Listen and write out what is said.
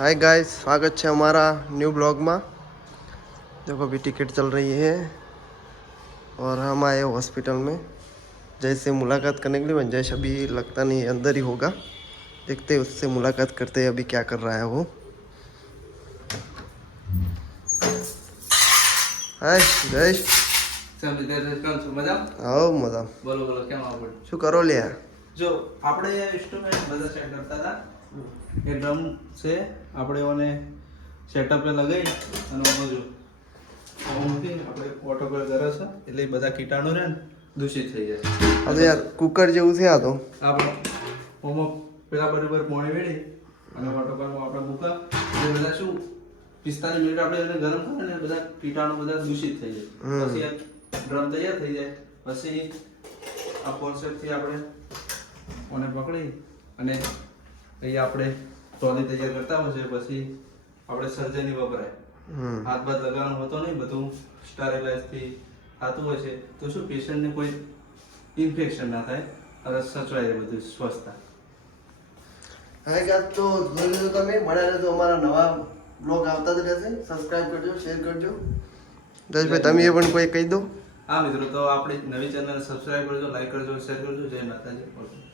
Hi guys, स्वागत है हमारा न्यू ब्लॉग में। देखो अभी टिकट चल रही है और हम आए हॉस्पिटल में जैसे मुलाकात करने के लिए। जैसे अभी लगता नहीं अंदर ही होगा, देखते हैं उससे मुलाकात करते हैं अभी क्या कर रहा है वो। हाय जयेश, आओ मजा બોલો બોલો કેમ આવડ શું કરો લ્યા? જો આપણે ઇન્સ્ટ્રુમેન્ટ બધા સેટ કરતા હતા એ ડ્રમ છે આપણે ઓને સેટઅપ पे લગાઈ અને ઓનો જો ઓમથી આપણે ઓટો પર કરે છે એટલે બધા કીટાણુ રહે ને દૂષિત થઈ જાય। આ તો યાર કુકર જેવું છે આ તો। આપણે ઓમો પેલા બરાબર પાણી વેડી અને ઓટો પર આપણે મૂકા એટલે બધા શું 45 મિનિટ આપણે એને ગરમ કરે ને બધા કીટાણુ બધા દૂષિત થઈ જાય। પછી આ ડ્રમ તૈયાર થઈ જાય પછી આ કોન્સેપ્ટ થી આપણે ઓને પકડી અને અહીં આપણે ટ્રોલી તૈયાર કરતા હોય છે। પછી આપણે સર્જરી વપરાય, હાથ બાદ લગાવવાનો હોતો નહીં, બધું સ્ટરીલાઇઝ થી થતું હોય છે તો શું પેશન્ટને કોઈ ઇન્ફેક્શન ના થાય અને સચવાય રહે બધું સ્વસ્થતા। હાય ગાઈસ, તો જોઈ લો તમે બના રહેજો અમારા નવા બ્લોગ આવતા જ રહેશે। સબસ્ક્રાઇબ કરજો, શેર કરજો। જયેશભાઈ તમે એ પણ કોઈ કહી દો। હા મિત્રો, તો આપણી નવી ચેનલ સબસ્ક્રાઇબ કરજો, લાઈક કરજો, શેર કરજો। જય માતાજી।